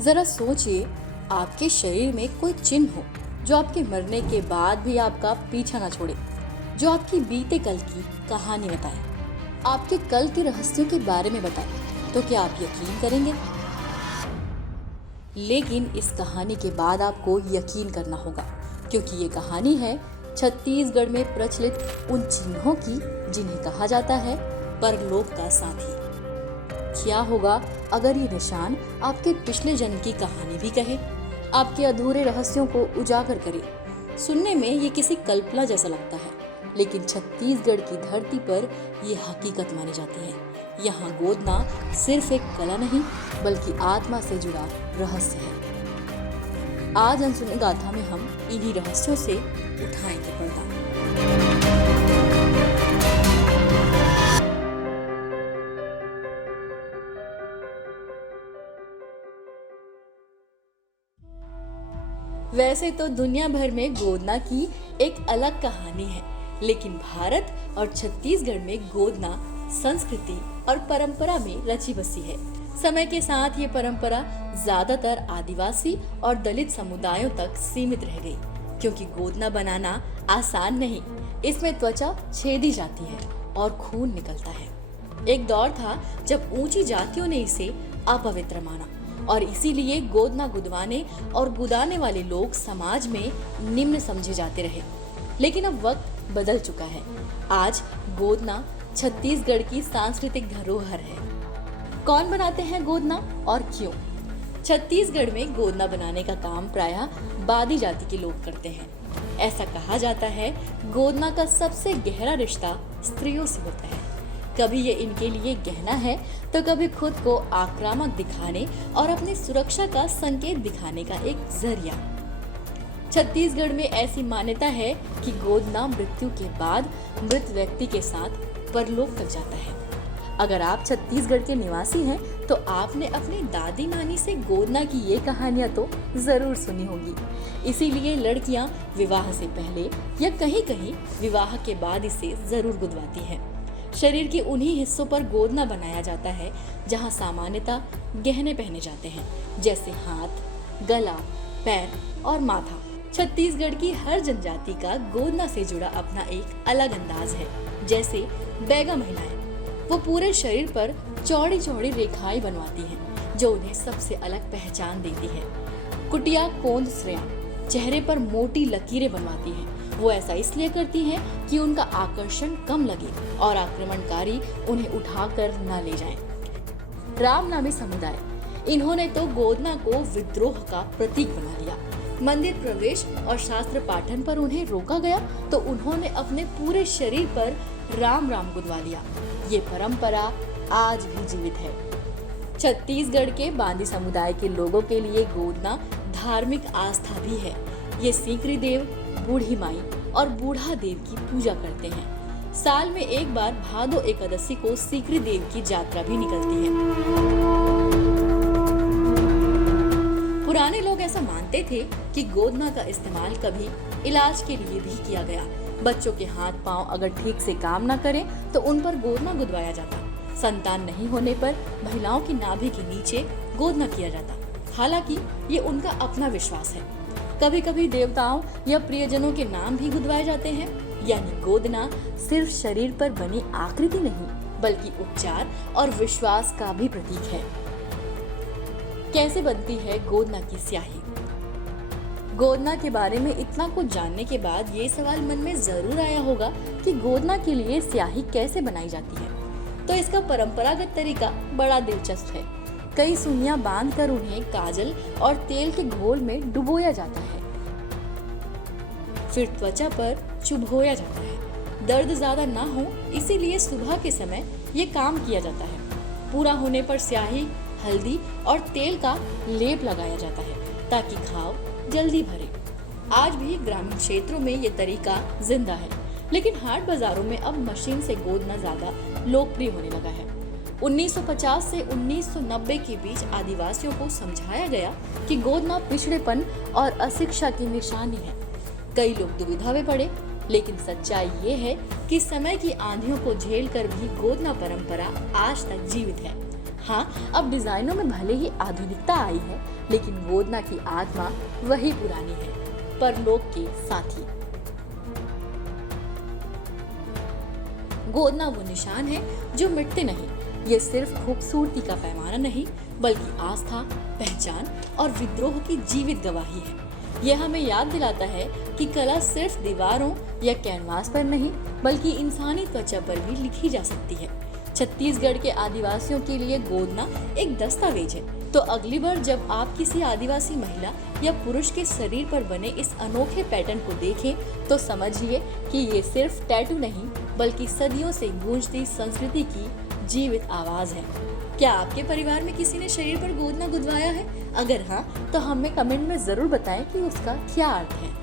जरा सोचिए, आपके शरीर में कोई चिन्ह हो जो आपके मरने के बाद भी आपका पीछा ना छोड़े, जो आपकी बीते कल की कहानी बताए, आपके कल के रहस्यों के बारे में बताए, तो क्या आप यकीन करेंगे? लेकिन इस कहानी के बाद आपको यकीन करना होगा, क्योंकि ये कहानी है छत्तीसगढ़ में प्रचलित उन चिन्हों की जिन्हें कहा जाता है परलोक का साथी। क्या होगा अगर ये निशान आपके पिछले जन्म की कहानी भी कहे, आपके अधूरे रहस्यों को उजागर करे? सुनने में ये किसी कल्पना जैसा लगता है, लेकिन छत्तीसगढ़ की धरती पर ये हकीकत मानी जाती है। यहाँ गोदना सिर्फ एक कला नहीं, बल्कि आत्मा से जुड़ा रहस्य है। आज अनसुनी गाथा में हम इन्हीं रहस्यों से उठाएंगे पर्दा। वैसे तो दुनिया भर में गोदना की एक अलग कहानी है, लेकिन भारत और छत्तीसगढ़ में गोदना संस्कृति और परंपरा में रची बसी है। समय के साथ ये परंपरा ज्यादातर आदिवासी और दलित समुदायों तक सीमित रह गई, क्योंकि गोदना बनाना आसान नहीं। इसमें त्वचा छेदी जाती है और खून निकलता है। एक दौर था जब ऊंची जातियों ने इसे अपवित्र माना और इसीलिए गोदना गुदवाने और गुदाने वाले लोग समाज में निम्न समझे जाते रहे। लेकिन अब वक्त बदल चुका है। आज गोदना छत्तीसगढ़ की सांस्कृतिक धरोहर है। कौन बनाते हैं गोदना और क्यों? छत्तीसगढ़ में गोदना बनाने का काम प्रायः बादी जाति के लोग करते हैं। ऐसा कहा जाता है गोदना का सबसे गहरा रिश्ता स्त्रियों से होता है। कभी ये इनके लिए गहना है, तो कभी खुद को आक्रामक दिखाने और अपनी सुरक्षा का संकेत दिखाने का एक जरिया। छत्तीसगढ़ में ऐसी मान्यता है कि गोदना मृत्यु के बाद मृत व्यक्ति के साथ परलोक तक जाता है। अगर आप छत्तीसगढ़ के निवासी हैं, तो आपने अपनी दादी नानी से गोदना की ये कहानियां तो जरूर सुनी होगी। इसीलिए लड़कियां विवाह से पहले या कहीं कहीं विवाह के बाद इसे जरूर गुदवाती हैं। शरीर के उन्हीं हिस्सों पर गोदना बनाया जाता है जहां सामान्यतः गहने पहने जाते हैं, जैसे हाथ, गला, पैर और माथा। छत्तीसगढ़ की हर जनजाति का गोदना से जुड़ा अपना एक अलग अंदाज है। जैसे बैगा महिलाएं, वो पूरे शरीर पर चौड़ी चौड़ी रेखाएं बनवाती हैं, जो उन्हें सबसे अलग पहचान देती है। कुटिया कोंद स्त्रियां चेहरे पर मोटी लकीरें बनवाती हैं। वो ऐसा इसलिए करती हैं कि उनका आकर्षण कम लगे और आक्रमणकारी उन्हें उठाकर न ले जाएं। रामनामी समुदाय, इन्होंने तो गोदना को विद्रोह का प्रतीक बना लिया। मंदिर प्रवेश और शास्त्र पाठन पर उन्हें रोका गया तो उन्होंने अपने पूरे शरीर पर राम राम गुदवा लिया। ये परंपरा आज भी जीवित है। छत्तीसगढ़ के बांदी समुदाय के लोगों के लिए गोदना धार्मिक आस्था भी है। ये सीकरी देव, बूढ़ी माई और बूढ़ा देव की पूजा करते हैं। साल में एक बार भादो एकादशी को सीकरी देव की यात्रा भी निकलती है। पुराने लोग ऐसा मानते थे कि गोदना का इस्तेमाल कभी इलाज के लिए भी किया गया। बच्चों के हाथ पांव अगर ठीक से काम न करें तो उन पर गोदना गुदवाया जाता। संतान नहीं होने पर महिलाओं की नाभि के नीचे गोदना किया जाता। हालांकि ये उनका अपना विश्वास है। कभी कभी देवताओं या प्रियजनों के नाम भी गुदवाए जाते हैं। यानी गोदना सिर्फ शरीर पर बनी आकृति नहीं, बल्कि उपचार और विश्वास का भी प्रतीक है। कैसे बनती है गोदना की स्याही? गोदना के बारे में इतना कुछ जानने के बाद ये सवाल मन में जरूर आया होगा कि गोदना के लिए स्याही कैसे बनाई जाती है। तो इसका परंपरागत तरीका बड़ा दिलचस्प है। कई सुइयां बांधकर उन्हें काजल और तेल के घोल में डुबोया जाता है, फिर त्वचा पर चुभोया जाता है। दर्द ज्यादा ना हो, इसीलिए सुबह के समय ये काम किया जाता है। पूरा होने पर स्याही, हल्दी और तेल का लेप लगाया जाता है ताकि घाव जल्दी भरे। आज भी ग्रामीण क्षेत्रों में ये तरीका जिंदा है, लेकिन हाट बाजारों में अब मशीन से गोदना ज्यादा लोकप्रिय होने लगा है। 1950 से 1990 के बीच आदिवासियों को समझाया गया कि गोदना पिछड़ेपन और अशिक्षा की निशानी है। कई लोग दुविधा में पड़े, लेकिन सच्चाई ये है कि समय की आंधियों को झेलकर भी गोदना परंपरा आज तक जीवित है। हाँ, अब डिजाइनों में भले ही आधुनिकता आई है, लेकिन गोदना की आत्मा वही पुरानी है, परलोक के साथी। गोदना वो निशान है जो मिटते नहीं। ये सिर्फ खूबसूरती का पैमाना नहीं, बल्कि आस्था, पहचान और विद्रोह की जीवित गवाही है। यह हमें याद दिलाता है कि कला सिर्फ दीवारों या कैनवास पर नहीं, बल्कि इंसानी त्वचा पर भी लिखी जा सकती है। छत्तीसगढ़ के आदिवासियों के लिए गोदना एक दस्तावेज है। तो अगली बार जब आप किसी आदिवासी महिला या पुरुष के शरीर पर बने इस अनोखे पैटर्न को देखें, तो समझिए कि ये सिर्फ टैटू नहीं, बल्कि सदियों से गूंजती संस्कृति की जीवित आवाज है। क्या आपके परिवार में किसी ने शरीर पर गोदना गुदवाया है? अगर हाँ, तो हमें कमेंट में जरूर बताएं कि उसका क्या अर्थ है।